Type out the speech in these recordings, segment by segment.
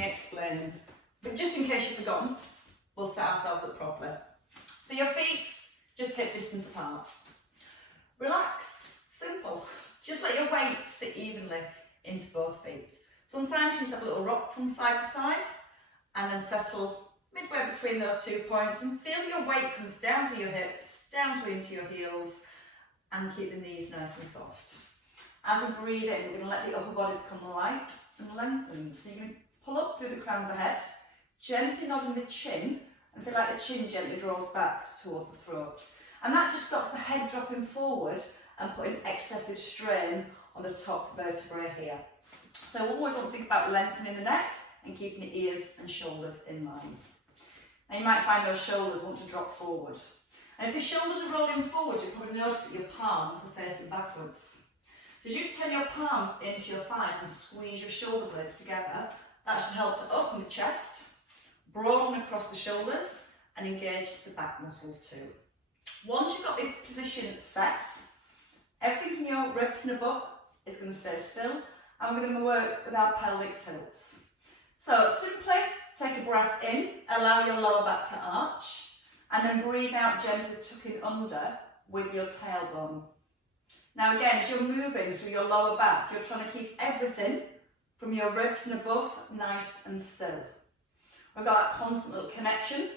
me explain. But just in case you've forgotten, we'll set ourselves up properly. So your feet just hip distance apart. Relax, simple. Just let your weight sit evenly into both feet. Sometimes you just have a little rock from side to side and then settle midway between those 2 points and feel your weight comes down through your hips, down through into your heels, and keep the knees nice and soft. As we breathe in, we're going to let the upper body become light and lengthened. So you're going to pull up through the crown of the head, gently nodding the chin, and feel like the chin gently draws back towards the throat. And that just stops the head dropping forward and putting excessive strain on the top vertebrae here. So we always want to think about lengthening the neck and keeping the ears and shoulders in line. Now you might find those shoulders want to drop forward. And if the shoulders are rolling forward, you'll probably notice that your palms are facing backwards. So as you turn your palms into your thighs and squeeze your shoulder blades together, that should help to open the chest, broaden across the shoulders, and engage the back muscles too. Once you've got this position set, everything from your ribs and above is going to stay still, and we're going to work with our pelvic tilts. So simply take a breath in, allow your lower back to arch, and then breathe out gently, tucking under with your tailbone. Now again, as you're moving through your lower back, you're trying to keep everything from your ribs and above nice and still. We've got that constant little connection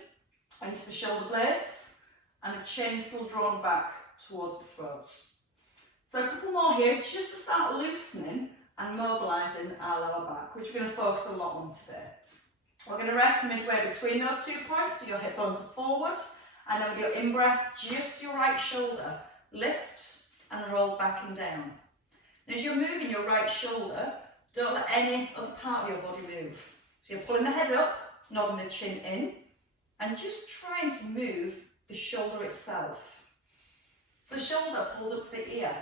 into the shoulder blades, and the chin still drawn back towards the throat. So a couple more here, just to start loosening and mobilising our lower back, which we're going to focus a lot on today. We're going to rest midway between those 2 points, so your hip bones are forward, and then with your in-breath, just your right shoulder, lift and roll back and down. And as you're moving your right shoulder, don't let any other part of your body move. So you're pulling the head up, nodding the chin in, and just trying to move the shoulder itself. So the shoulder pulls up to the ear,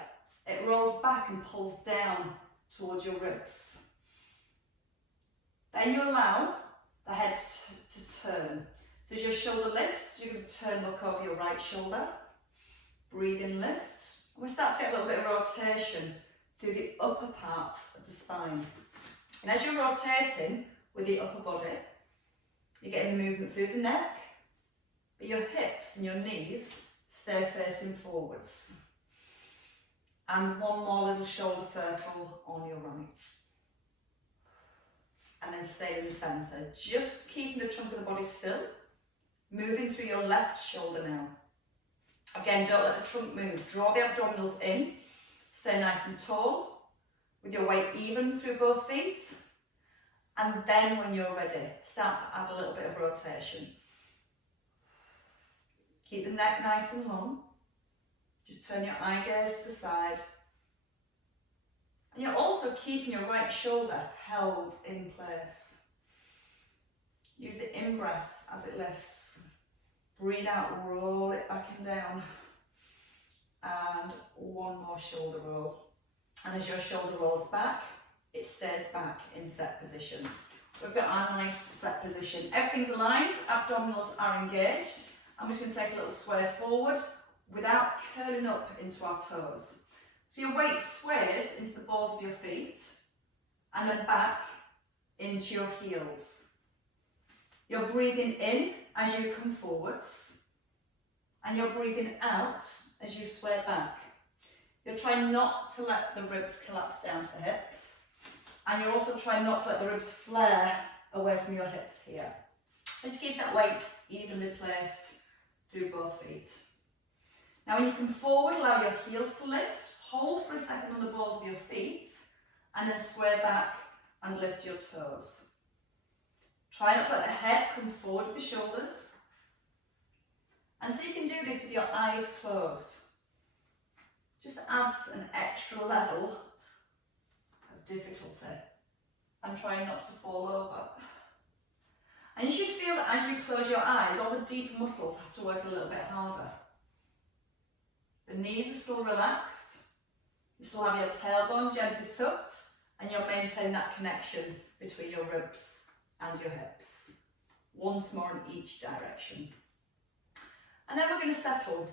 it rolls back and pulls down towards your ribs. Then you allow the head to turn. So as your shoulder lifts, you're going to turn, look over your right shoulder, breathe in, lift. And we start to get a little bit of rotation through the upper part of the spine. And as you're rotating with the upper body, you're getting the movement through the neck, but your hips and your knees stay facing forwards. And one more little shoulder circle on your right. And then stay in the centre, just keeping the trunk of the body still, moving through your left shoulder now. Again, don't let the trunk move, draw the abdominals in, stay nice and tall, with your weight even through both feet, and then when you're ready, start to add a little bit of rotation. Keep the neck nice and long, just turn your eye gaze to the side. And you're also keeping your right shoulder held in place. Use the in-breath as it lifts. Breathe out, roll it back and down. And one more shoulder roll. And as your shoulder rolls back, it stays back in set position. We've got our nice set position. Everything's aligned, abdominals are engaged. I'm just going to take a little sway forward without curling up into our toes. So your weight sways into the balls of your feet and then back into your heels. You're breathing in as you come forwards and you're breathing out as you sway back. You're trying not to let the ribs collapse down to the hips, and you're also trying not to let the ribs flare away from your hips here. Just keep that weight evenly placed through both feet. Now when you come forward, allow your heels to lift, hold for a second on the balls of your feet, and then sway back and lift your toes. Try not to let the head come forward with the shoulders. And so you can do this with your eyes closed. Just adds an extra level of difficulty. And try not to fall over. And you should feel that as you close your eyes, all the deep muscles have to work a little bit harder. The knees are still relaxed. You still have your tailbone gently tucked, and you'll maintain that connection between your ribs and your hips. Once more in each direction. And then we're going to settle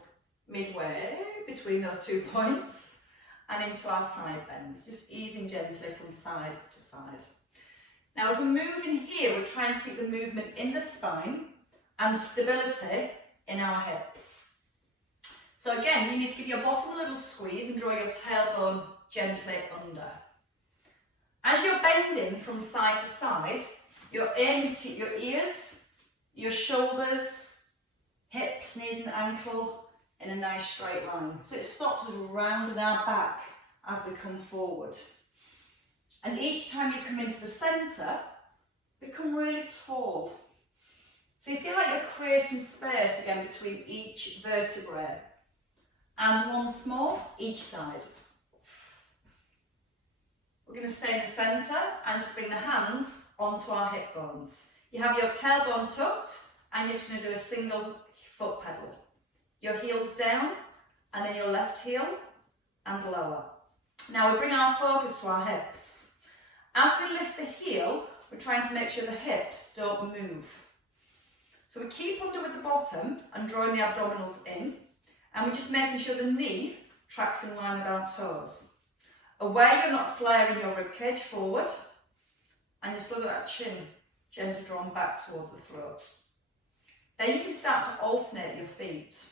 midway between those 2 points and into our side bends, just easing gently from side to side. Now as we're moving here, trying to keep the movement in the spine and stability in our hips. So again, you need to give your bottom a little squeeze and draw your tailbone gently under. As you're bending from side to side, you're aiming to keep your ears, your shoulders, hips, knees and ankle in a nice straight line. So it stops us rounding our back as we come forward. And each time you come into the centre, become really tall. So you feel like you're creating space again between each vertebrae. And once more, each side. We're going to stay in the centre and just bring the hands onto our hip bones. You have your tailbone tucked and you're just going to do a single foot pedal. Your heels down and then your left heel and lower. Now we bring our focus to our hips. As we lift the heel, we're trying to make sure the hips don't move. So we keep under with the bottom and drawing the abdominals in, and we're just making sure the knee tracks in line with our toes. Aware you're not flaring your ribcage forward, and just look at that chin gently drawn back towards the throat. Then you can start to alternate your feet.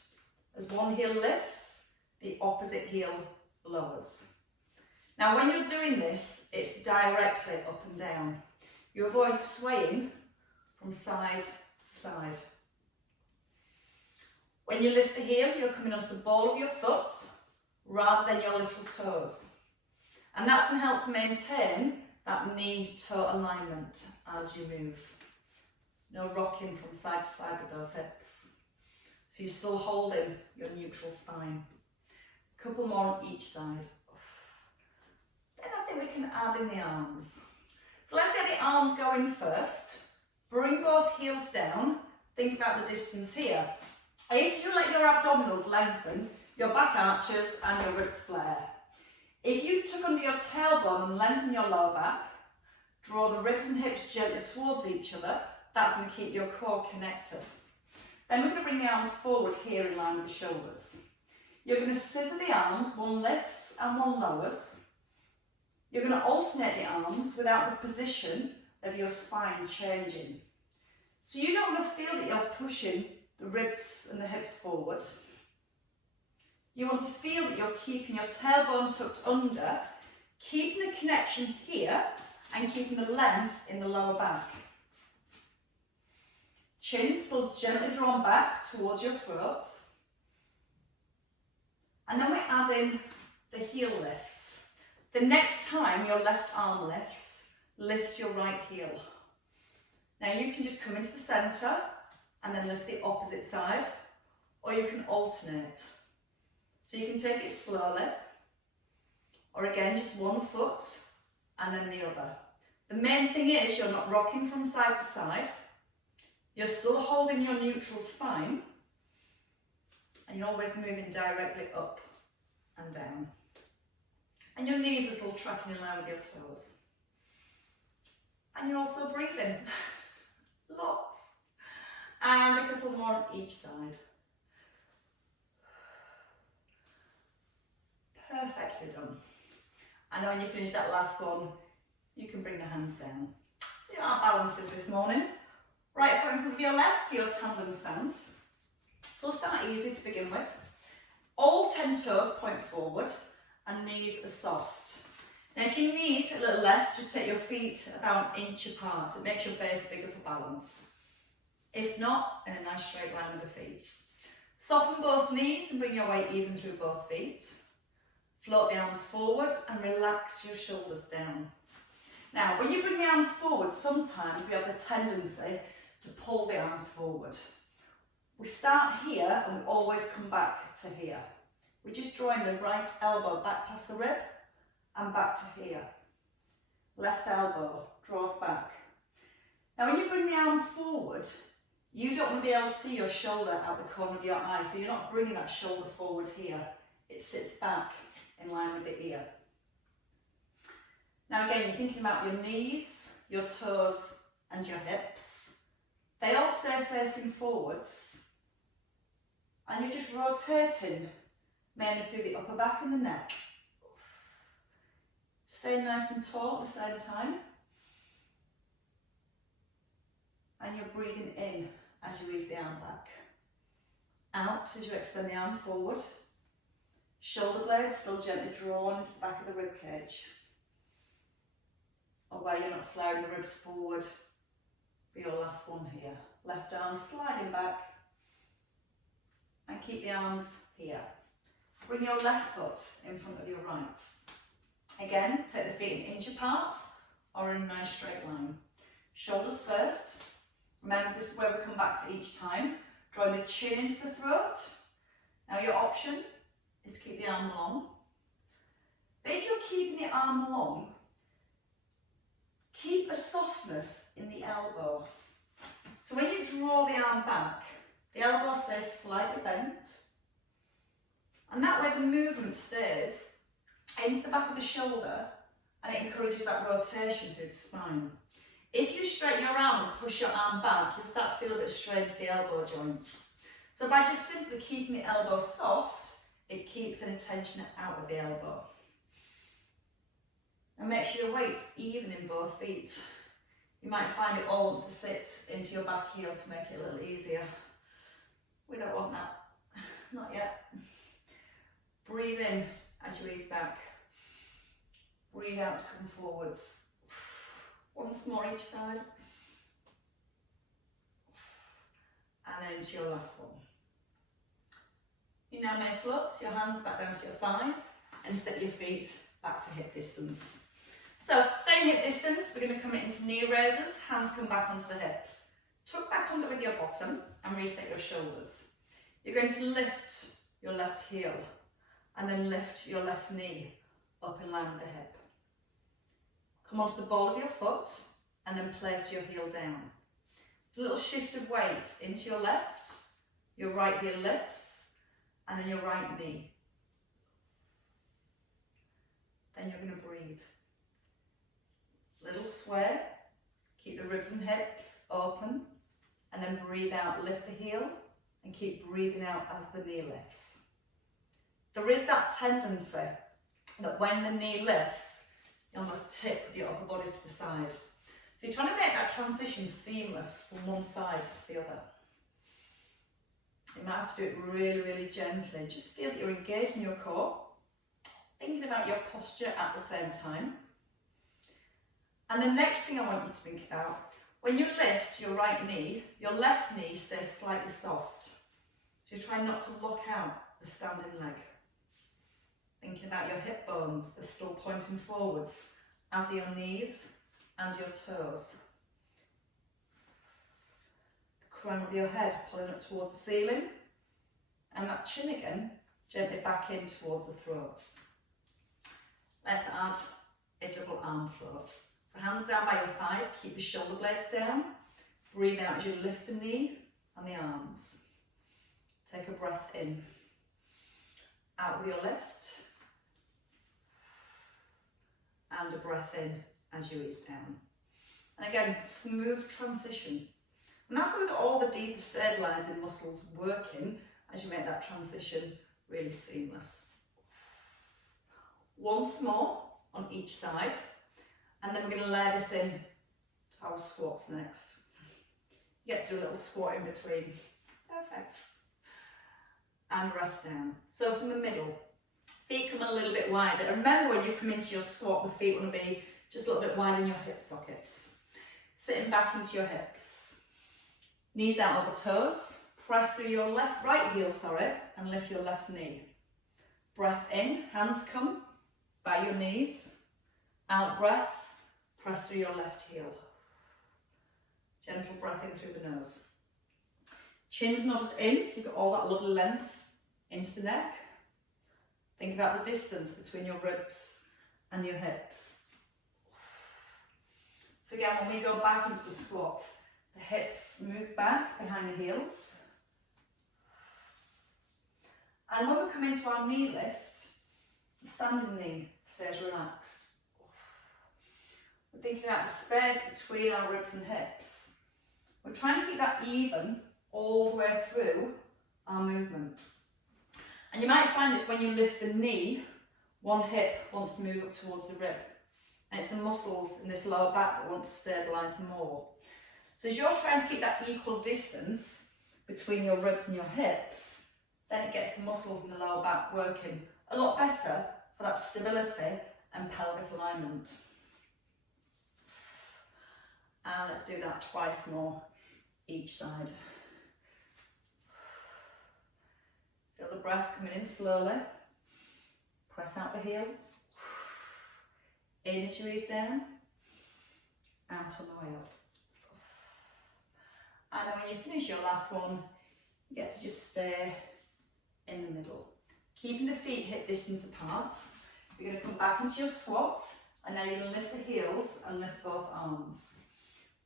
As one heel lifts, the opposite heel lowers. Now when you're doing this, it's directly up and down. You avoid swaying from side to side. When you lift the heel, you're coming onto the ball of your foot rather than your little toes. And that's going to help to maintain that knee-toe alignment as you move. No rocking from side to side with those hips. So you're still holding your neutral spine. A couple more on each side. Then I think we can add in the arms. So let's get the arms going first. Bring both heels down. Think about the distance here. If you let your abdominals lengthen, your back arches and your ribs flare. If you tuck under your tailbone and lengthen your lower back, draw the ribs and hips gently towards each other, that's going to keep your core connected. Then we're going to bring the arms forward here in line with the shoulders. You're going to scissor the arms, one lifts and one lowers. You're going to alternate the arms without the position of your spine changing. So you don't want to feel that you're pushing the ribs and the hips forward. You want to feel that you're keeping your tailbone tucked under, keeping the connection here and keeping the length in the lower back. Chin still gently drawn back towards your throat. And then we add in the heel lifts. The next time your left arm lifts, lift your right heel. Now you can just come into the centre and then lift the opposite side, or you can alternate. So you can take it slowly, or again just one foot and then the other. The main thing is you're not rocking from side to side, you're still holding your neutral spine, and you're always moving directly up and down. And your knees are still tracking in line with your toes. And you're also breathing. Lots. And a couple more on each side. Perfectly done. And then when you finish that last one, you can bring the hands down. So our balances this morning. Right foot in front of your left for your tandem stance. So we'll start easy to begin with. All 10 toes point forward and knees are soft. Now if you need a little less, just take your feet about an inch apart. It makes your base bigger for balance. If not, in a nice straight line with the feet. Soften both knees and bring your weight even through both feet. Float the arms forward and relax your shoulders down. Now, when you bring the arms forward, sometimes we have the tendency to pull the arms forward. We start here and we always come back to here. We're just drawing the right elbow back past the rib and back to here. Left elbow draws back. Now, when you bring the arm forward, you don't want to be able to see your shoulder out the corner of your eye, so you're not bringing that shoulder forward here. It sits back in line with the ear. Now again, you're thinking about your knees, your toes and your hips. They all stay facing forwards and you're just rotating mainly through the upper back and the neck. Stay nice and tall at the same time. and you're breathing in as you ease the arm back. Out as you extend the arm forward. Shoulder blades still gently drawn into the back of the rib cage. Away, you're not flaring the ribs forward. For your last one here. Left arm sliding back. And keep the arms here. Bring your left foot in front of your right. Again, take the feet in inch apart or in a nice straight line. Shoulders first. Remember, this is where we come back to each time. Drawing the chin into the throat. Now your option is to keep the arm long. But if you're keeping the arm long, keep a softness in the elbow. So when you draw the arm back, the elbow stays slightly bent. And that way the movement stays into the back of the shoulder and it encourages that rotation through the spine. If you straighten your arm and push your arm back, you'll start to feel a bit strained to the elbow joint. So by just simply keeping the elbow soft, it keeps any tension out of the elbow. And make sure your weight's even in both feet. You might find it all wants to sit into your back heel to make it a little easier. We don't want that. Not yet. Breathe in as you ease back. Breathe out to come forwards. Once more each side. And then into your last one. You now may float your hands back down to your thighs and step your feet back to hip distance. So, staying hip distance, we're going to come into knee raises, hands come back onto the hips. Tuck back under with your bottom and reset your shoulders. You're going to lift your left heel and then lift your left knee up in line with the hip. Come onto the ball of your foot and then place your heel down. A little shift of weight into your left, your right heel lifts, and then your right knee. Then you're going to breathe. Little sway, keep the ribs and hips open, and then breathe out, lift the heel, and keep breathing out as the knee lifts. There is that tendency that when the knee lifts, you almost tip your upper body to the side. So you're trying to make that transition seamless from one side to the other. You might have to do it really, really gently. Just feel that you're engaging your core, thinking about your posture at the same time. And the next thing I want you to think about, when you lift your right knee, your left knee stays slightly soft. So you try not to lock out the standing leg. Thinking about your hip bones, they're still pointing forwards, as are your knees and your toes. The crown of your head pulling up towards the ceiling, and that chin again, gently back in towards the throat. Let's add a double arm float. So hands down by your thighs, keep the shoulder blades down. Breathe out as you lift the knee and the arms. Take a breath in. Out with your left. And a breath in as you ease down. And again, smooth transition. And that's with all the deep stabilising muscles working as you make that transition really seamless. Once more on each side. And then we're going to layer this in to our squats next. Get to a little squat in between. Perfect. And rest down. So from the middle, feet come a little bit wider. And remember when you come into your squat, the feet want to be just a little bit wider in your hip sockets. Sitting back into your hips. Knees out over toes. Press through your right heel, and lift your left knee. Breath in, hands come by your knees. Out breath, press through your left heel. Gentle breath in through the nose. Chin's nodded in, so you've got all that lovely length into the neck. Think about the distance between your ribs and your hips. So again, when we go back into the squat, the hips move back behind the heels. And when we come into our knee lift, the standing knee stays relaxed. We're thinking about the space between our ribs and hips. We're trying to keep that even all the way through our movement. And you might find it's when you lift the knee, one hip wants to move up towards the rib. And it's the muscles in this lower back that want to stabilise more. So as you're trying to keep that equal distance between your ribs and your hips, then it gets the muscles in the lower back working a lot better for that stability and pelvic alignment. And let's do that twice more each side. Feel the breath coming in slowly. Press out the heel. In as you ease down. Out on the way up. And then when you finish your last one, you get to just stay in the middle. Keeping the feet hip distance apart. You're going to come back into your squat, and now you're going to lift the heels and lift both arms.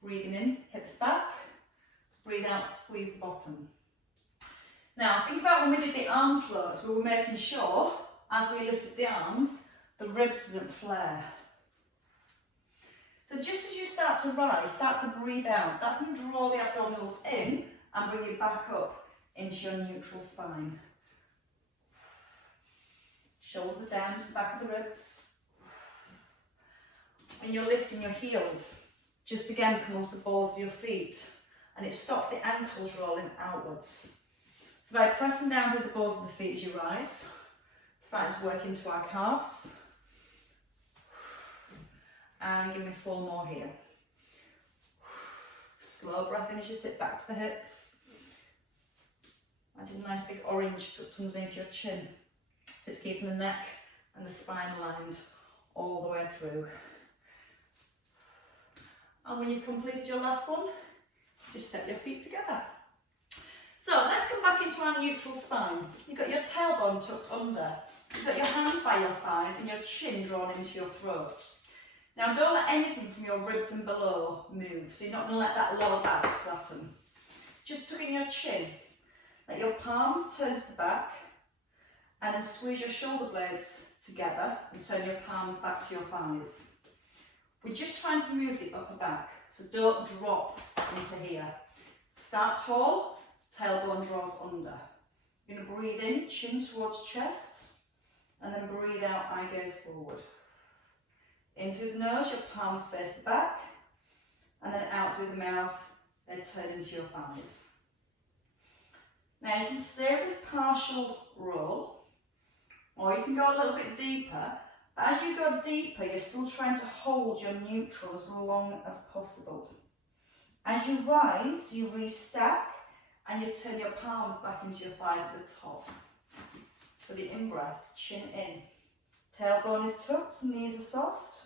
Breathing in, hips back. Breathe out, squeeze the bottom. Now think about when we did the arm floats, we were making sure, as we lifted the arms, the ribs didn't flare. So just as you start to rise, start to breathe out. That's going to draw the abdominals in and bring you back up into your neutral spine. Shoulders are down to the back of the ribs. When you're lifting your heels, just again come onto the balls of your feet, and it stops the ankles rolling outwards. So by pressing down through the balls of the feet as you rise, starting to work into our calves. And give me 4 more here. Slow breath in as you sit back to the hips. Imagine a nice big orange tucked underneath your chin. So it's keeping the neck and the spine aligned all the way through. And when you've completed your last one, just step your feet together. So let's come back into our neutral spine. You've got your tailbone tucked under. You've got your hands by your thighs and your chin drawn into your throat. Now don't let anything from your ribs and below move, so you're not going to let that lower back flatten. Just tuck in your chin. Let your palms turn to the back, and then squeeze your shoulder blades together and turn your palms back to your thighs. We're just trying to move the upper back, so don't drop into here. Start tall, tailbone draws under. You're going to breathe in, chin towards chest, and then breathe out, eye gaze forward. In through the nose, your palms face the back, and then out through the mouth, then turn into your thighs. Now you can stay with this partial roll, or you can go a little bit deeper. But as you go deeper, you're still trying to hold your neutral as long as possible. As you rise, you restack, and you turn your palms back into your thighs at the top. So the in-breath, chin in. Tailbone is tucked, knees are soft.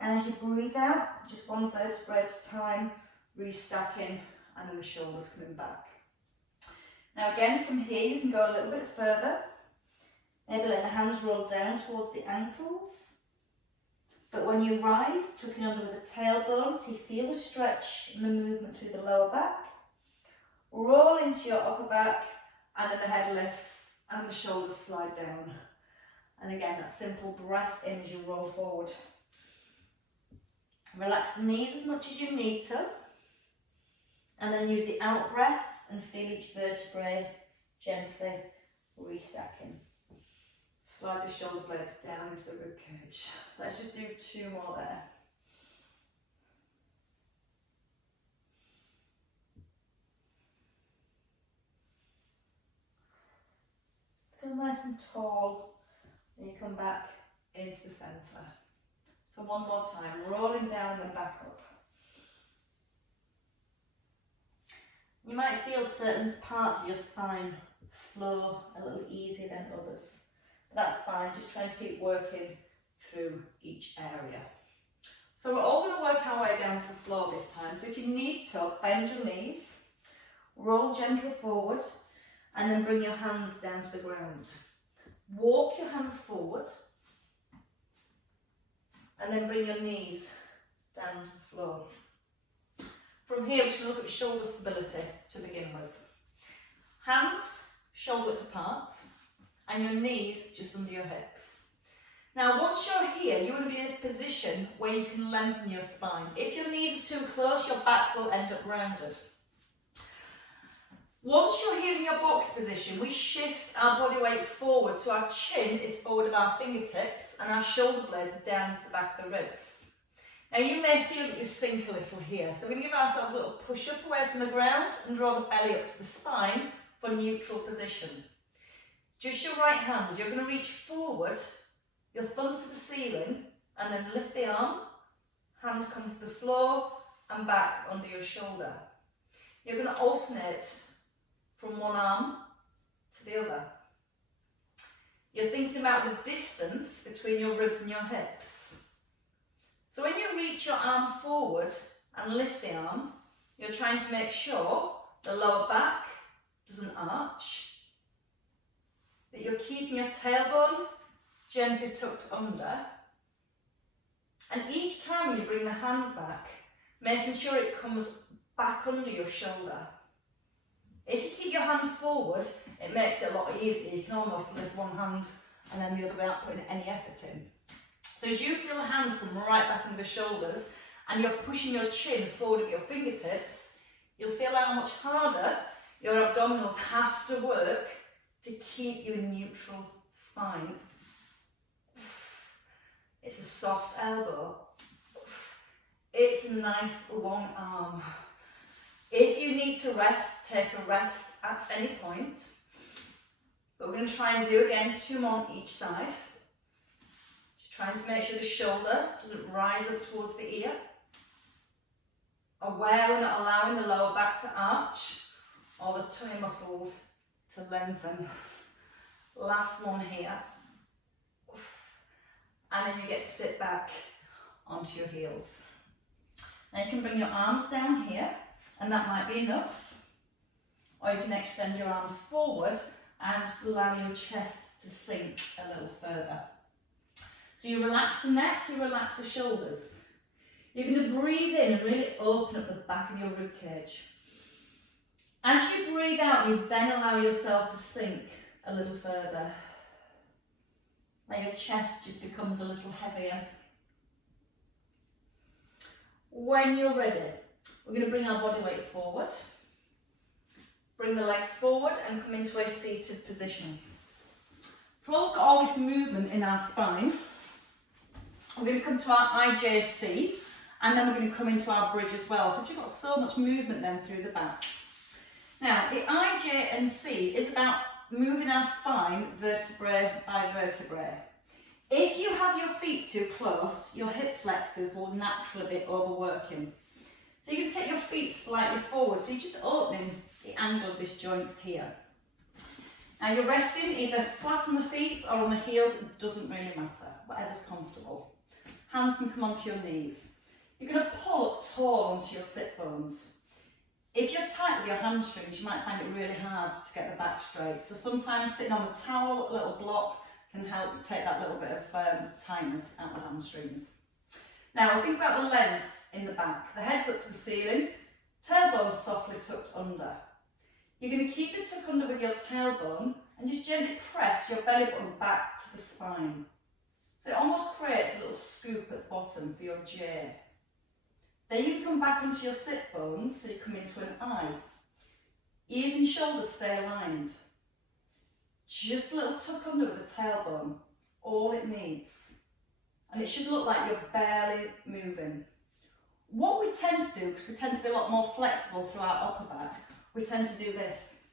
And as you breathe out, just one vertebrae at a time, restacking, and then the shoulders coming back. Now again, from here you can go a little bit further. Maybe let the hands roll down towards the ankles. But when you rise, tucking under with the tailbone, so you feel the stretch in the movement through the lower back. Roll into your upper back, and then the head lifts and the shoulders slide down. And again, that simple breath in as you roll forward. Relax the knees as much as you need to. And then use the out breath and feel each vertebrae gently restacking. Slide the shoulder blades down into the rib cage. Let's just do 2 more there. Feel nice and tall. Then you come back into the centre. So one more time, rolling down and then back up. You might feel certain parts of your spine flow a little easier than others. But that's fine, just trying to keep working through each area. So we're all going to work our way down to the floor this time. So if you need to, bend your knees, roll gently forward, and then bring your hands down to the ground. Walk your hands forward, and then bring your knees down to the floor. From here, we're going to look at shoulder stability to begin with. Hands shoulder width apart, and your knees just under your hips. Now, once you're here, you want to be in a position where you can lengthen your spine. If your knees are too close, your back will end up rounded. Once you're here in your box position, we shift our body weight forward, so our chin is forward of our fingertips and our shoulder blades are down to the back of the ribs. Now you may feel that you sink a little here, so we're going to give ourselves a little push up away from the ground and draw the belly up to the spine for neutral position. Just your right hand, you're going to reach forward, your thumb to the ceiling, and then lift the arm, hand comes to the floor and back under your shoulder. You're going to alternate from one arm to the other. You're thinking about the distance between your ribs and your hips. So when you reach your arm forward and lift the arm, you're trying to make sure the lower back doesn't arch, that you're keeping your tailbone gently tucked under, and each time you bring the hand back, making sure it comes back under your shoulder. If you keep your hand forward, it makes it a lot easier. You can almost lift one hand and then the other without putting any effort in. So as you feel the hands come right back under the shoulders and you're pushing your chin forward with your fingertips, you'll feel how much harder your abdominals have to work to keep you in neutral spine. It's a soft elbow. It's a nice long arm. If you need to rest, take a rest at any point. But we're going to try and do again 2 more on each side. Just trying to make sure the shoulder doesn't rise up towards the ear. Aware we're not allowing the lower back to arch or the tummy muscles to lengthen. Last one here. And then you get to sit back onto your heels. Now you can bring your arms down here, and that might be enough. Or you can extend your arms forward and just allow your chest to sink a little further. So you relax the neck, you relax the shoulders. You're going to breathe in and really open up the back of your rib cage. As you breathe out, you then allow yourself to sink a little further. Now your chest just becomes a little heavier. When you're ready, we're going to bring our body weight forward. Bring the legs forward and come into a seated position. So while we've got all this movement in our spine, we're going to come to our IJC and then we're going to come into our bridge as well. So you've got so much movement then through the back. Now the IJ and C is about moving our spine vertebrae by vertebrae. If you have your feet too close, your hip flexors will naturally be overworking. So you can take your feet slightly forward, so you're just opening the angle of this joint here. Now you're resting either flat on the feet or on the heels, it doesn't really matter, whatever's comfortable. Hands can come onto your knees. You're going to pull up tall onto your sit bones. If you're tight with your hamstrings, you might find it really hard to get the back straight. So sometimes sitting on a towel, a little block, can help you take that little bit of tightness out of the hamstrings. Now think about the length in the back. The head's up to the ceiling, tailbone softly tucked under. You're going to keep the tuck under with your tailbone and just gently press your belly button back to the spine. So it almost creates a little scoop at the bottom for your J. Then you can come back into your sit bones, so you come into an I. Ears and shoulders stay aligned. Just a little tuck under with the tailbone. That's all it needs. And it should look like you're barely moving. What we tend to do, because we tend to be a lot more flexible through our upper back, we tend to do this.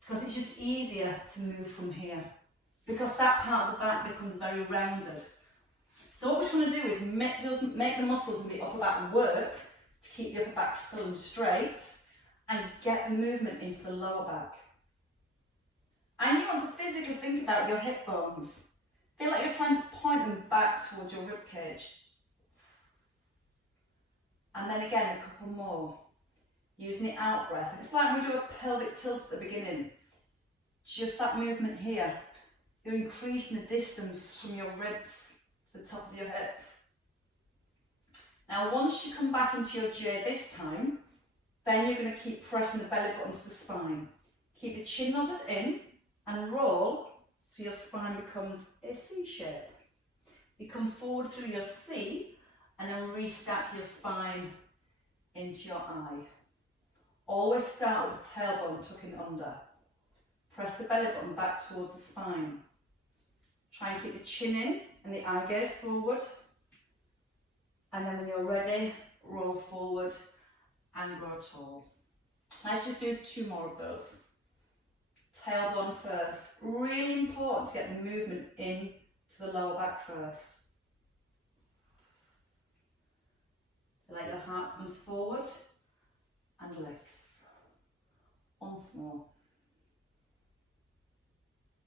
Because it's just easier to move from here. Because that part of the back becomes very rounded. So what we're trying to do is make the muscles in the upper back work to keep the upper back still and straight and get the movement into the lower back. And you want to physically think about your hip bones. Feel like you're trying to point them back towards your rib cage. And then again, a couple more. Using the out breath. It's like we do a pelvic tilt at the beginning. Just that movement here. You're increasing the distance from your ribs to the top of your hips. Now once you come back into your J this time, then you're going to keep pressing the belly button to the spine. Keep the chin nodded in and roll so your spine becomes a C shape. You come forward through your C and then restack your spine into your I. Always start with the tailbone tucking under. Press the belly button back towards the spine. Try and keep the chin in and the eye gaze forward. And then when you're ready, roll forward and grow tall. Let's just do 2 more of those. Tailbone first. Really important to get the movement in to the lower back first. Let your heart comes forward and lifts. Once more.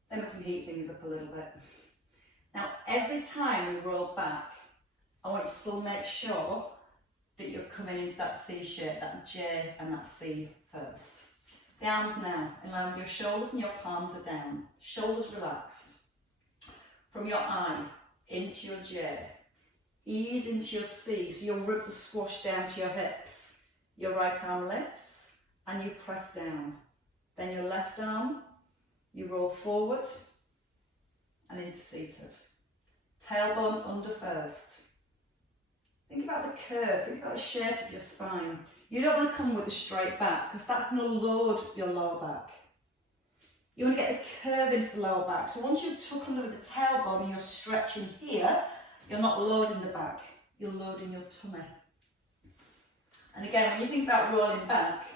Then we can heat things up a little bit. Now, every time we roll back, I want you to still make sure that you're coming into that C shape, that J and that C first. The arms now, in line with your shoulders and your palms are down. Shoulders relaxed. From your I into your J. Ease into your C, so your ribs are squashed down to your hips. Your right arm lifts and you press down. Then your left arm, you roll forward and into seated. Tailbone under first. Think about the curve, think about the shape of your spine. You don't want to come with a straight back because that's going to load your lower back. You want to get the curve into the lower back. So once you've tucked under with the tailbone and you're stretching here, you're not loading the back, you're loading your tummy. And again, when you think about rolling back,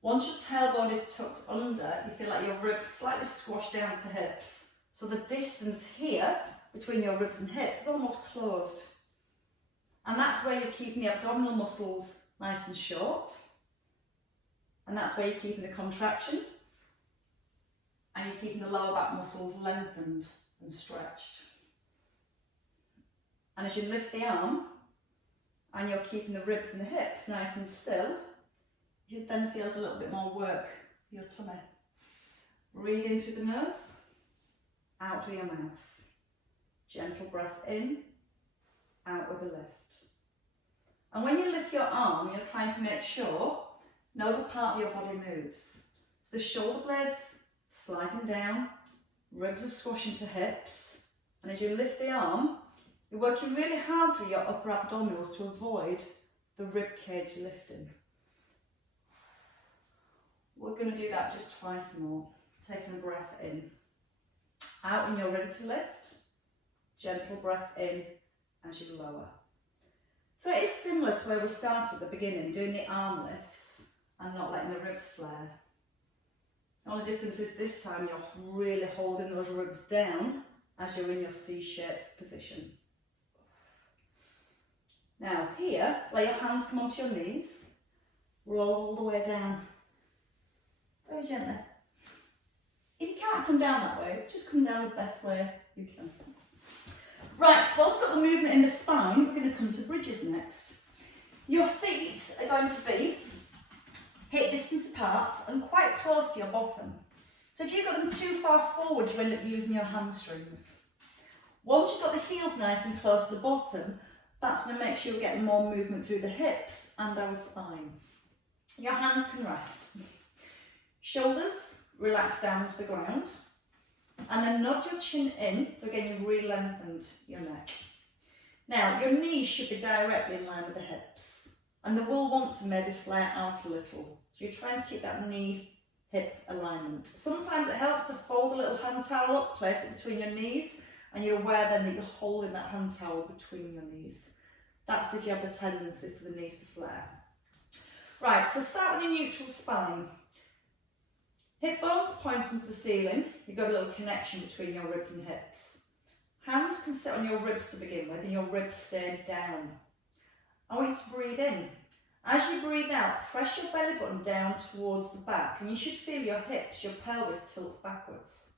once your tailbone is tucked under, you feel like your ribs slightly squashed down to the hips. So the distance here between your ribs and hips is almost closed. And that's where you're keeping the abdominal muscles nice and short. And that's where you're keeping the contraction. And you're keeping the lower back muscles lengthened and stretched. And as you lift the arm, and you're keeping the ribs and the hips nice and still, it then feels a little bit more work for your tummy. Breathe in through the nose, out through your mouth. Gentle breath in, out with the lift. And when you lift your arm, you're trying to make sure no other part of your body moves. So the shoulder blades sliding down, ribs are squashing to hips, and as you lift the arm, you're working really hard through your upper abdominals to avoid the rib cage lifting. We're going to do that just twice more. Taking a breath in. Out when you're ready to lift. Gentle breath in as you lower. So it is similar to where we started at the beginning, doing the arm lifts and not letting the ribs flare. The only difference is this time you're really holding those ribs down as you're in your C-shaped position. Now here, let your hands come onto your knees, roll all the way down, very gently. If you can't come down that way, just come down the best way you can. Right, so while we've got the movement in the spine, we're going to come to bridges next. Your feet are going to be hip distance apart and quite close to your bottom. So if you've got them too far forward, you end up using your hamstrings. Once you've got the heels nice and close to the bottom, that's going to make sure we're getting more movement through the hips and our spine. Your hands can rest. Shoulders relax down to the ground. And then nod your chin in, so again you've really lengthened your neck. Now your knees should be directly in line with the hips. And they will want to maybe flare out a little. So you're trying to keep that knee-hip alignment. Sometimes it helps to fold a little hand towel up, place it between your knees, and you're aware then that you're holding that hand towel between your knees. That's if you have the tendency for the knees to flare. Right, so start with your neutral spine. Hip bones pointing to the ceiling. You've got a little connection between your ribs and hips. Hands can sit on your ribs to begin with, and your ribs stay down. I want you to breathe in. As you breathe out, press your belly button down towards the back, and you should feel your hips, your pelvis tilts backwards.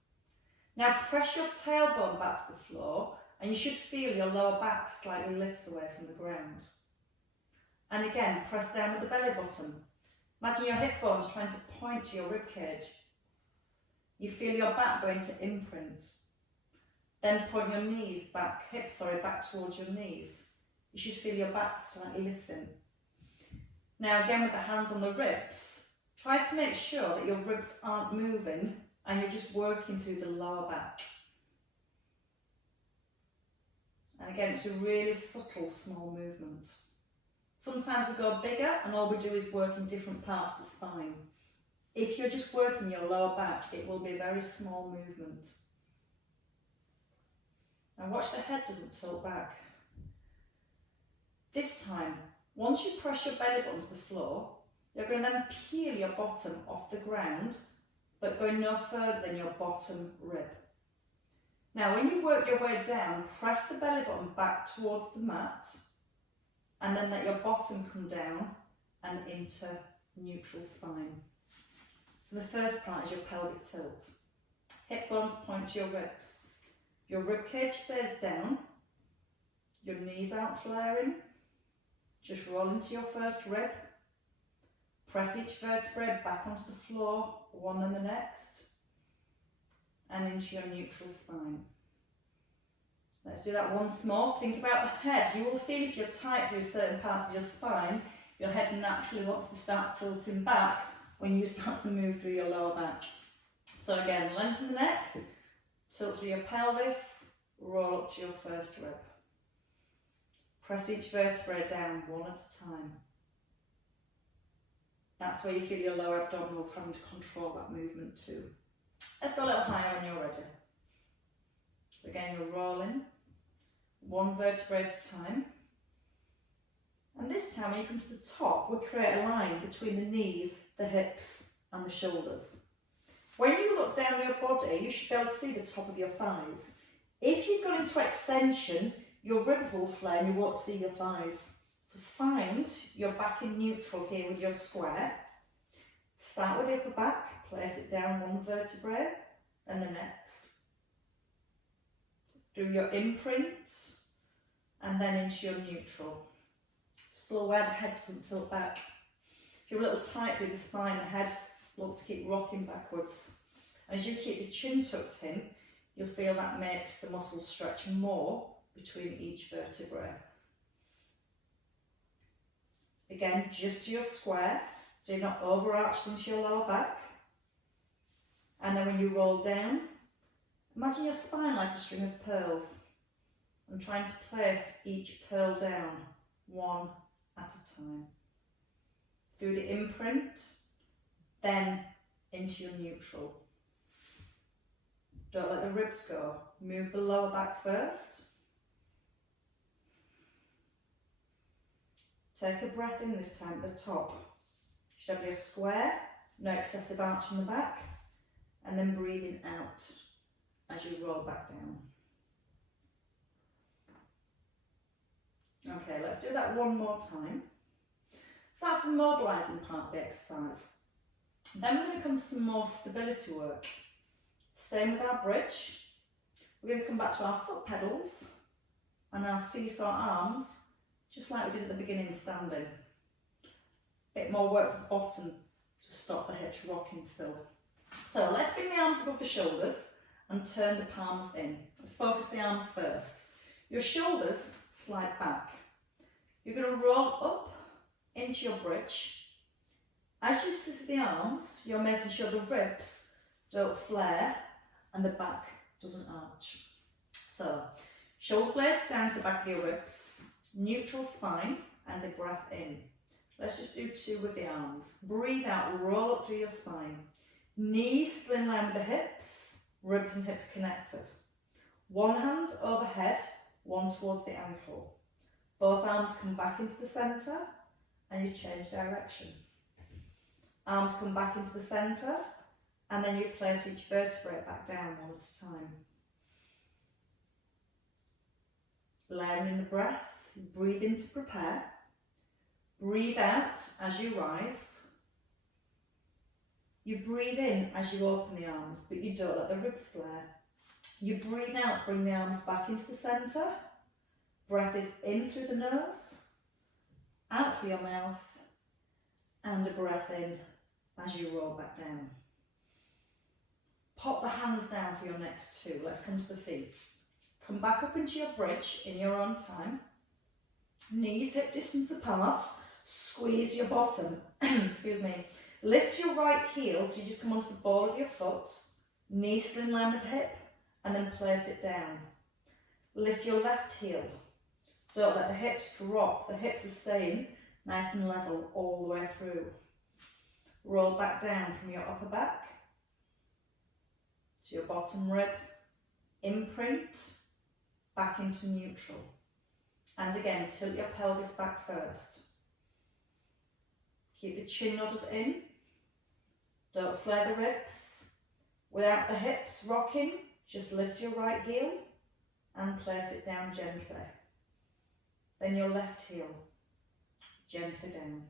Now press your tailbone back to the floor, and you should feel your lower back slightly lifts away from the ground. And again, press down with the belly button. Imagine your hip bones trying to point to your rib cage. You feel your back going to imprint. Then point your knees back, back towards your knees. You should feel your back slightly lifting. Now again with the hands on the ribs, try to make sure that your ribs aren't moving and you're just working through the lower back. And again, it's a really subtle, small movement. Sometimes we go bigger and all we do is work in different parts of the spine. If you're just working your lower back, it will be a very small movement. And watch the head doesn't tilt back. This time, once you press your belly button to the floor, you're going to then peel your bottom off the ground, but going no further than your bottom rib. Now, when you work your way down, press the belly button back towards the mat, and then let your bottom come down and into neutral spine. So the first part is your pelvic tilt. Hip bones point to your ribs. Your rib cage stays down. Your knees aren't flaring. Just roll into your first rib. Press each vertebrae back onto the floor, one and the next, and into your neutral spine. Let's do that once more. Think about the head. You will feel if you're tight through certain parts of your spine, your head naturally wants to start tilting back when you start to move through your lower back. So again, lengthen the neck, tilt through your pelvis, roll up to your first rib. Press each vertebrae down one at a time. That's where you feel your lower abdominals having to control that movement too. Let's go a little higher when you're ready. So again, you're rolling, one vertebrae at a time. And this time when you come to the top, we'll create a line between the knees, the hips and the shoulders. When you look down your body, you should be able to see the top of your thighs. If you've gone into extension, your ribs will flare and you won't see your thighs. So find your back in neutral here with your square. Start with the upper back, place it down one vertebrae, then the next. Do your imprint, and then into your neutral. Still where the head doesn't tilt back. If you're a little tight through the spine, the head wants to keep rocking backwards. And as you keep the chin tucked in, you'll feel that makes the muscles stretch more between each vertebrae. Again, just to your square, so you're not overarched into your lower back. And then when you roll down, imagine your spine like a string of pearls. And trying to place each pearl down, one at a time. Through the imprint, then into your neutral. Don't let the ribs go. Move the lower back first. Take a breath in this time at the top. You should have your square, no excessive arch in the back, and then breathing out as you roll back down. Okay, let's do that one more time. So that's the mobilising part of the exercise. Then we're going to come to some more stability work. Staying with our bridge, we're going to come back to our foot pedals and our seesaw arms, just like we did at the beginning standing. Bit more work for the bottom to stop the hips rocking still. So let's bring the arms above the shoulders and turn the palms in. Let's focus the arms first. Your shoulders slide back. You're going to roll up into your bridge. As you sit the arms, you're making sure the ribs don't flare and the back doesn't arch. So, shoulder blades down to the back of your ribs, neutral spine and a breath in. Let's just do two with the arms. Breathe out, roll up through your spine. Knees still in line with the hips, ribs and hips connected. One hand overhead, one towards the ankle. Both arms come back into the centre and you change direction. Arms come back into the centre and then you place each vertebrae back down one at a time. Layering in the breath, breathe in to prepare. Breathe out as you rise. You breathe in as you open the arms, but you don't let the ribs flare. You breathe out, bring the arms back into the centre. Breath is in through the nose, out through your mouth, and a breath in as you roll back down. Pop the hands down for your next two. Let's come to the feet. Come back up into your bridge in your own time. Knees hip distance apart. Squeeze your bottom. Excuse me. Lift your right heel so you just come onto the ball of your foot. Knee still in line with the hip and then place it down. Lift your left heel. Don't let the hips drop. The hips are staying nice and level all the way through. Roll back down from your upper back to your bottom rib. Imprint back into neutral. And again, tilt your pelvis back first. Keep the chin nodded in. Don't flare the ribs. Without the hips rocking, just lift your right heel and place it down gently. Then your left heel, gently down.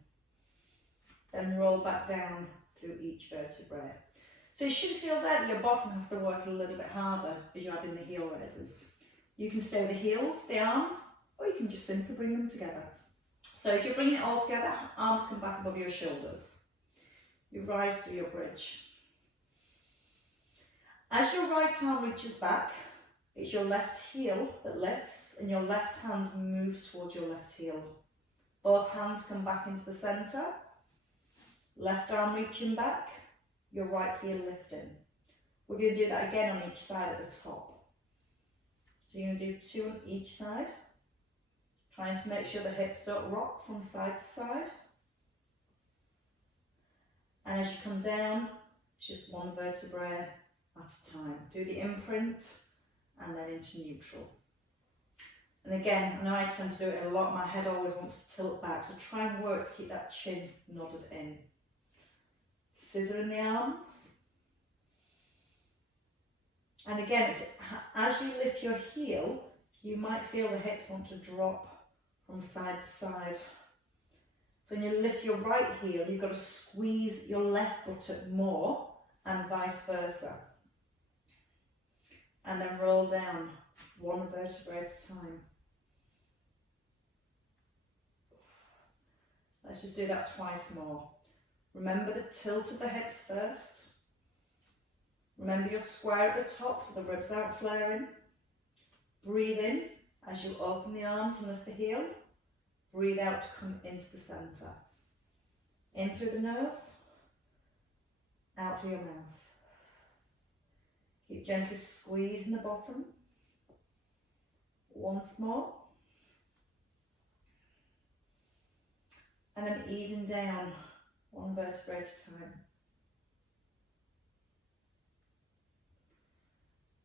Then roll back down through each vertebrae. So you should feel there that your bottom has to work a little bit harder as you add in the heel raises. You can stay with the heels, the arms, or you can just simply bring them together. So if you're bringing it all together, arms come back above your shoulders. You rise through your bridge. As your right arm reaches back, it's your left heel that lifts and your left hand moves towards your left heel. Both hands come back into the centre. Left arm reaching back, your right heel lifting. We're going to do that again on each side at the top. So you're going to do 2 on each side. Trying to make sure the hips don't rock from side to side. And as you come down, it's just one vertebrae at a time. Through the imprint and then into neutral. And again, I know I tend to do it a lot, my head always wants to tilt back, so try and work to keep that chin nodded in. Scissor in the arms. And again, as you lift your heel, you might feel the hips want to drop from side to side. So when you lift your right heel, you've got to squeeze your left buttock more and vice versa. And then roll down one vertebrae at a time. Let's just do that twice more. Remember the tilt of the hips first. Remember your square at the top so the ribs aren't flaring. Breathe in as you open the arms and lift the heel. Breathe out to come into the centre. In through the nose, out through your mouth. Keep gently squeezing the bottom. Once more. And then easing down one vertebrae at a time.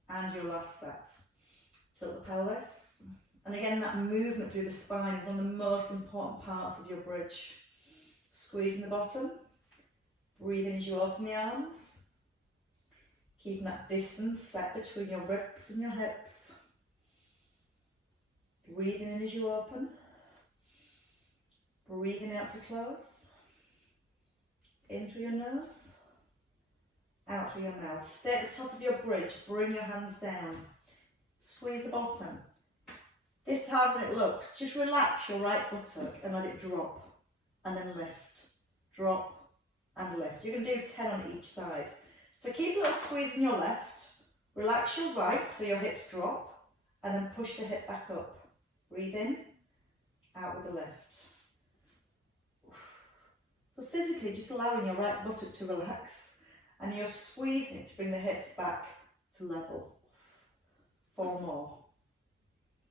And your last set. Tilt the pelvis. And again, that movement through the spine is one of the most important parts of your bridge. Squeezing the bottom. Breathing as you open the arms. Keeping that distance set between your ribs and your hips. Breathing in as you open. Breathing out to close. In through your nose. Out through your mouth. Stay at the top of your bridge. Bring your hands down. Squeeze the bottom. This is harder than it looks. Just relax your right buttock and let it drop. And then lift. Drop and lift. You can do 10 on each side. So keep a little squeeze in your left. Relax your right so your hips drop. And then push the hip back up. Breathe in. Out with the lift. So physically just allowing your right buttock to relax. And you're squeezing it to bring the hips back to level. 4 more.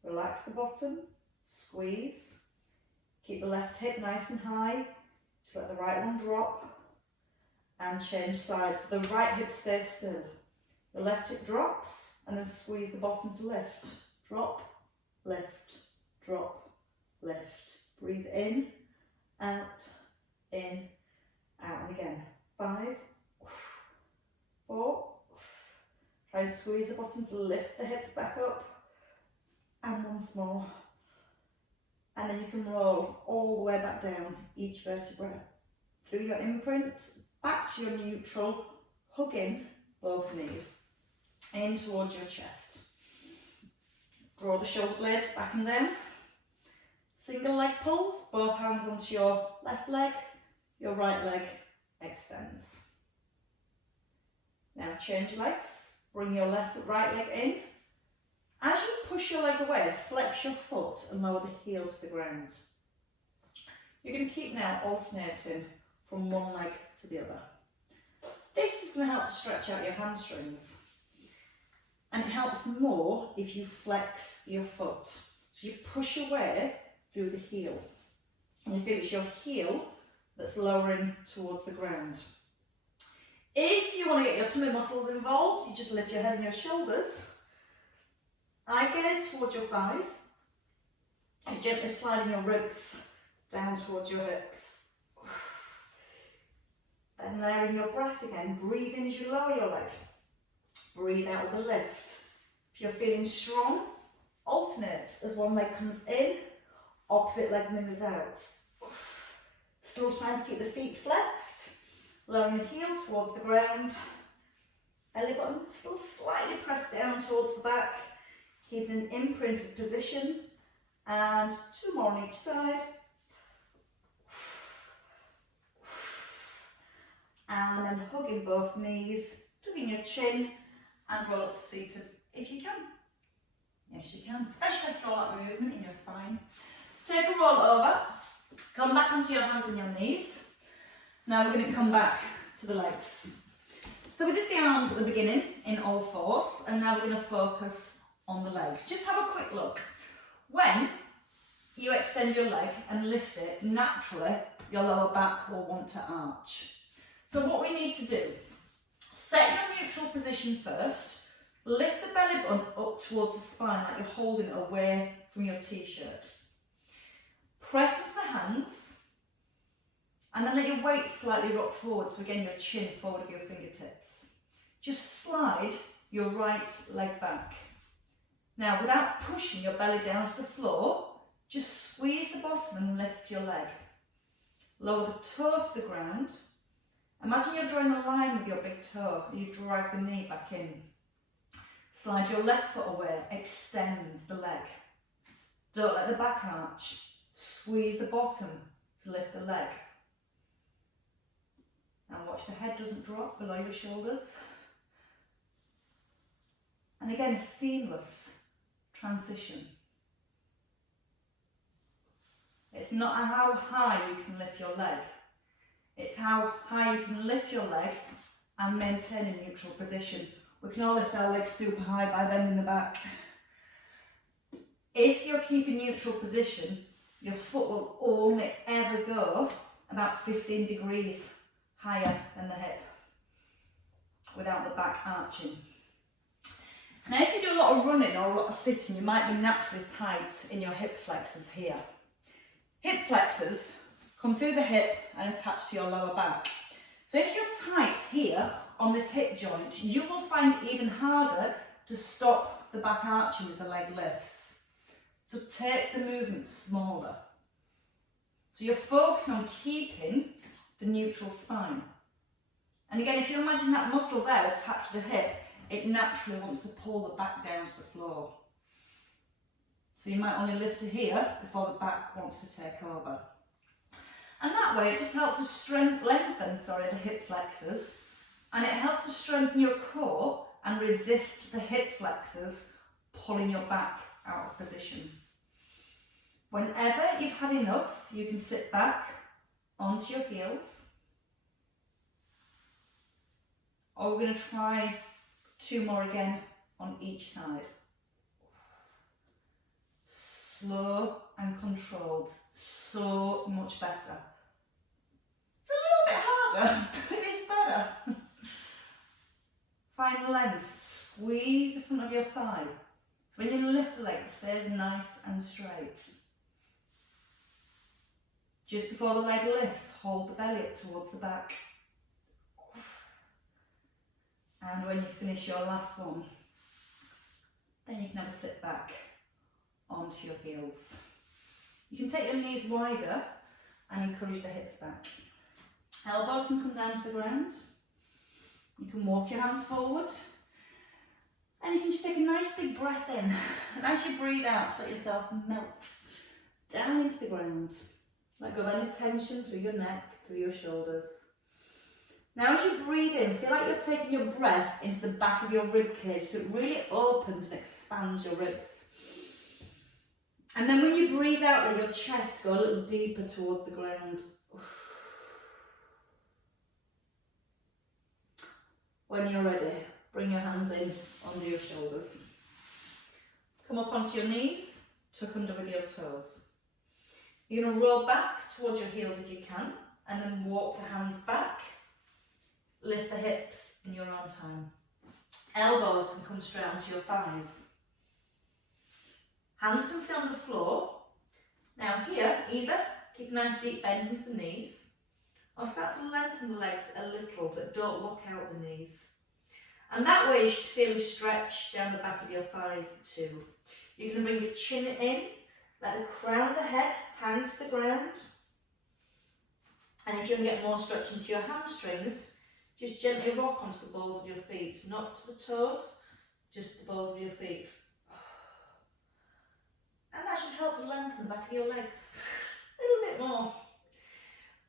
Relax the bottom, squeeze. Keep the left hip nice and high. Just let the right one drop. And change sides. So the right hip stays still. The left hip drops and then squeeze the bottom to lift. Drop, lift, drop, lift. Breathe in, out, in, out. And again, 5, 4. Try and squeeze the bottom to lift the hips back up. And once more. And then you can roll all the way back down each vertebra. Through your imprint, back to your neutral, hugging both knees. In towards your chest. Draw the shoulder blades back and down. Single leg pulls, both hands onto your left leg, your right leg extends. Now change legs, bring your right leg in. As you push your leg away, flex your foot and lower the heel to the ground. You're going to keep now alternating from one leg to the other. This is going to help to stretch out your hamstrings. And it helps more if you flex your foot. So you push away through the heel. And you feel it's your heel that's lowering towards the ground. If you want to get your tummy muscles involved, you just lift your head and your shoulders. Eye gaze towards your thighs. You're gently sliding your ribs down towards your hips. Then layering your breath again. Breathe in as you lower your leg. Breathe out with a lift. If you're feeling strong, alternate as one leg comes in, opposite leg moves out. Still trying to keep the feet flexed, lowering the heel towards the ground. Belly button still slightly pressed down towards the back, keeping an imprinted position. And 2 more on each side. And then hugging both knees, tucking your chin, and roll up to seated if you can. Yes, you can, especially after all that movement in your spine. Take a roll over, come back onto your hands and your knees. Now we're going to come back to the legs. So we did the arms at the beginning in all fours, and now we're going to focus on the legs. Just have a quick look. When you extend your leg and lift it, naturally your lower back will want to arch. So what we need to do, set your neutral position first, lift the belly button up towards the spine like you're holding it away from your t-shirt. Press into the hands, and then let your weight slightly rock forward, so again your chin forward of your fingertips. Just slide your right leg back. Now without pushing your belly down to the floor, just squeeze the bottom and lift your leg. Lower the toe to the ground. Imagine you're drawing a line with your big toe and you drag the knee back in. Slide your left foot away, extend the leg. Don't let the back arch. Squeeze the bottom to lift the leg. And watch the head doesn't drop below your shoulders. And again, a seamless transition. It's not how high you can lift your leg. It's how high you can lift your leg and maintain a neutral position. We can all lift our legs super high by bending the back. If you're keeping neutral position, your foot will only ever go about 15 degrees higher than the hip without the back arching. Now if you do a lot of running or a lot of sitting, you might be naturally tight in your hip flexors here. Hip flexors come through the hip and attach to your lower back. So if you're tight here on this hip joint, you will find it even harder to stop the back arching as the leg lifts. So take the movement smaller. So you're focusing on keeping the neutral spine. And again, if you imagine that muscle there attached to the hip, it naturally wants to pull the back down to the floor. So you might only lift to here before the back wants to take over. And that way it just helps to lengthen the hip flexors, and it helps to strengthen your core and resist the hip flexors pulling your back out of position. Whenever you've had enough, you can sit back onto your heels. Or we're going to try 2 more again on each side. Slow and controlled, so much better. It's a little bit harder, but it's better. Find length, squeeze the front of your thigh. So when you lift the leg, it stays nice and straight. Just before the leg lifts, hold the belly up towards the back. And when you finish your last one, then you can have a sit back onto your heels. You can take your knees wider and encourage the hips back. Elbows can come down to the ground. You can walk your hands forward. And you can just take a nice big breath in. And as you breathe out, let yourself melt down into the ground. Let go of any tension through your neck, through your shoulders. Now as you breathe in, feel like you're taking your breath into the back of your rib cage, so it really opens and expands your ribs. And then when you breathe out, let your chest go a little deeper towards the ground. When you're ready, bring your hands in under your shoulders. Come up onto your knees, tuck under with your toes. You're going to roll back towards your heels if you can, and then walk the hands back. Lift the hips in your own time. Elbows can come straight onto your thighs. Hands can stay on the floor, Now here, either keep a nice deep bend into the knees, or start to lengthen the legs a little, but don't lock out the knees. And that way you should feel a stretch down the back of your thighs too. You're going to bring the chin in, let the crown of the head hang to the ground. And if you want to get more stretch into your hamstrings, just gently rock onto the balls of your feet, not to the toes, just the balls of your feet. And that should help to lengthen the back of your legs a little bit more.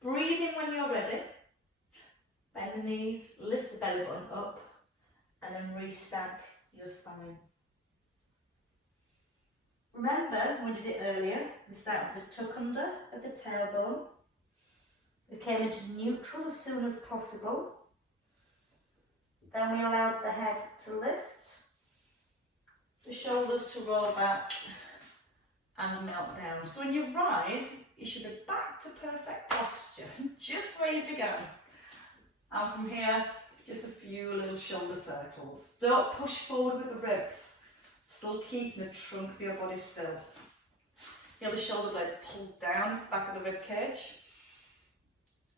Breathe in when you're ready. Bend the knees, lift the belly button up, and then re-stack your spine. Remember, when we did it earlier, we started with the tuck under of the tailbone. We came into neutral as soon as possible. Then we allowed the head to lift, the shoulders to roll back, and melt down. So when you rise, you should be back to perfect posture, just where you began. And from here, just a few little shoulder circles. Don't push forward with the ribs. Still keeping the trunk of your body still. Feel the shoulder blades pull down to the back of the rib cage.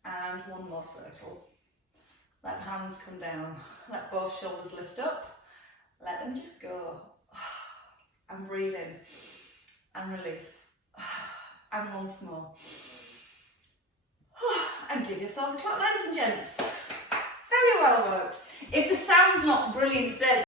And one more circle. Let the hands come down. Let both shoulders lift up. Let them just go. And breathe in. And release. And once more. And give yourselves a clap, ladies and gents. Very well worked. If the sound's not brilliant today,